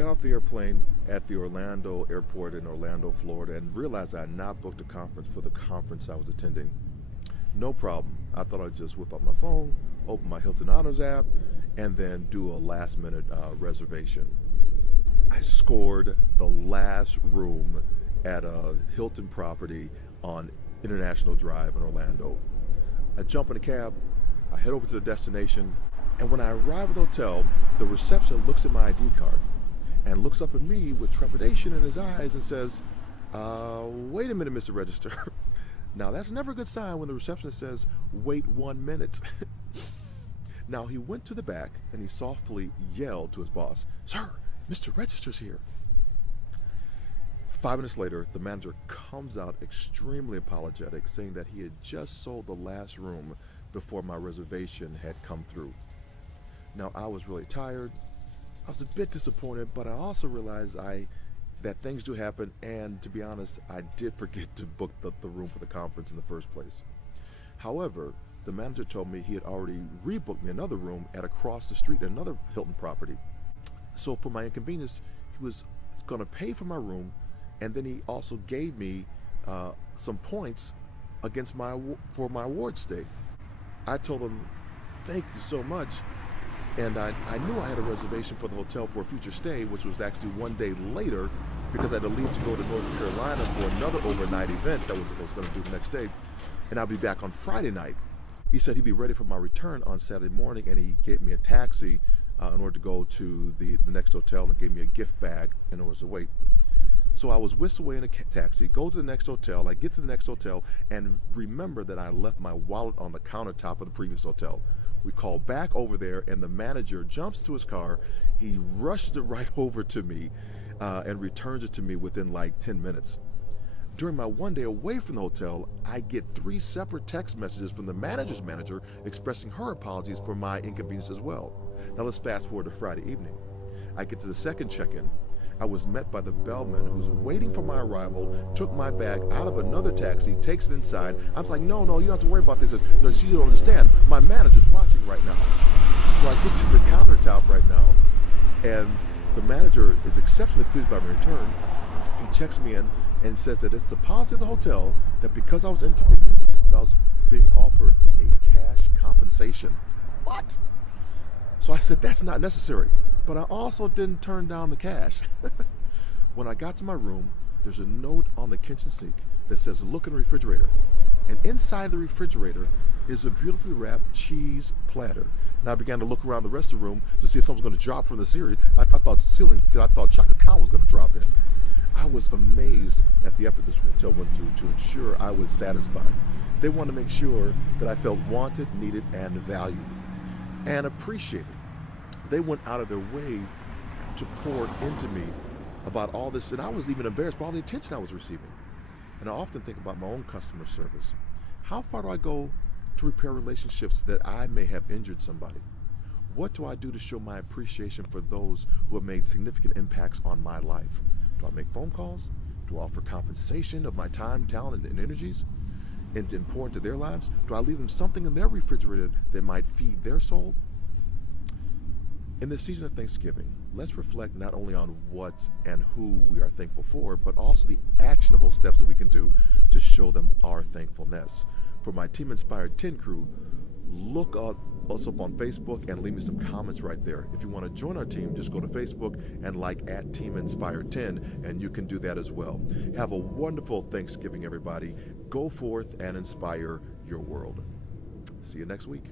got off the airplane at the Orlando airport in Orlando, Florida, and realized I had not booked a conference for the conference I was attending. No problem. I thought I'd just whip out my phone, open my Hilton Honors app, and then do a last-minute reservation. I scored the last room at a Hilton property on International Drive in Orlando. I jump in a cab, I head over to the destination, and when I arrive at the hotel, the receptionist looks at my ID card and looks up at me with trepidation in his eyes and says, wait a minute, Mr. Register. Now, that's never a good sign when the receptionist says, wait 1 minute. Now, he went to the back and he softly yelled to his boss, sir, Mr. Register's here. 5 minutes later, the manager comes out extremely apologetic, saying that he had just sold the last room before my reservation had come through. Now, I was really tired. I was a bit disappointed, but I also realized that things do happen, and to be honest, I did forget to book the room for the conference in the first place. However, the manager told me he had already rebooked me another room at across the street at another Hilton property. So for my inconvenience, he was going to pay for my room, and then he also gave me some points for my award stay. I told him, thank you so much. And I knew I had a reservation for the hotel for a future stay, which was actually 1 day later because I had to leave to go to North Carolina for another overnight event that I was going to do the next day. And I'll be back on Friday night. He said he'd be ready for my return on Saturday morning, and he gave me a taxi in order to go to the next hotel and gave me a gift bag in order to wait. So I was whisked away in a taxi, go to the next hotel. I get to the next hotel and remember that I left my wallet on the countertop of the previous hotel. We call back over there, and the manager jumps to his car. He rushes it right over to me and returns it to me within like 10 minutes. During my 1 day away from the hotel, I get 3 separate text messages from the manager's manager expressing her apologies for my inconvenience as well. Now let's fast forward to Friday evening. I get to the second check-in. I was met by the bellman who's waiting for my arrival, took my bag out of another taxi, takes it inside. I was like, no, you don't have to worry about this. No, you don't understand. My manager's watching right now. So I get to the countertop right now, and the manager is exceptionally pleased by my return. He checks me in and says that it's the policy of the hotel that because I was inconvenienced, that I was being offered a cash compensation. What? So I said, that's not necessary. But I also didn't turn down the cash. When I got to my room, there's a note on the kitchen sink that says, look in the refrigerator. And inside the refrigerator is a beautifully wrapped cheese platter. And I began to look around the rest of the room to see if something was going to drop from the ceiling. I thought ceiling, because I thought Chaka Khan was going to drop in. I was amazed at the effort this hotel went through to ensure I was satisfied. They wanted to make sure that I felt wanted, needed, and valued, and appreciated. They went out of their way to pour into me about all this, and I was even embarrassed by all the attention I was receiving. And I often think about my own customer service. How far do I go to repair relationships that I may have injured somebody? What do I do to show my appreciation for those who have made significant impacts on my life? Do I make phone calls? Do I offer compensation of my time, talent, and energies and pour into their lives? Do I leave them something in their refrigerator that might feed their soul? In this season of Thanksgiving, let's reflect not only on what and who we are thankful for, but also the actionable steps that we can do to show them our thankfulness. For my Team Inspired 10 crew, look us up on Facebook and leave me some comments right there. If you want to join our team, just go to Facebook and like at Team Inspired 10, and you can do that as well. Have a wonderful Thanksgiving, everybody. Go forth and inspire your world. See you next week.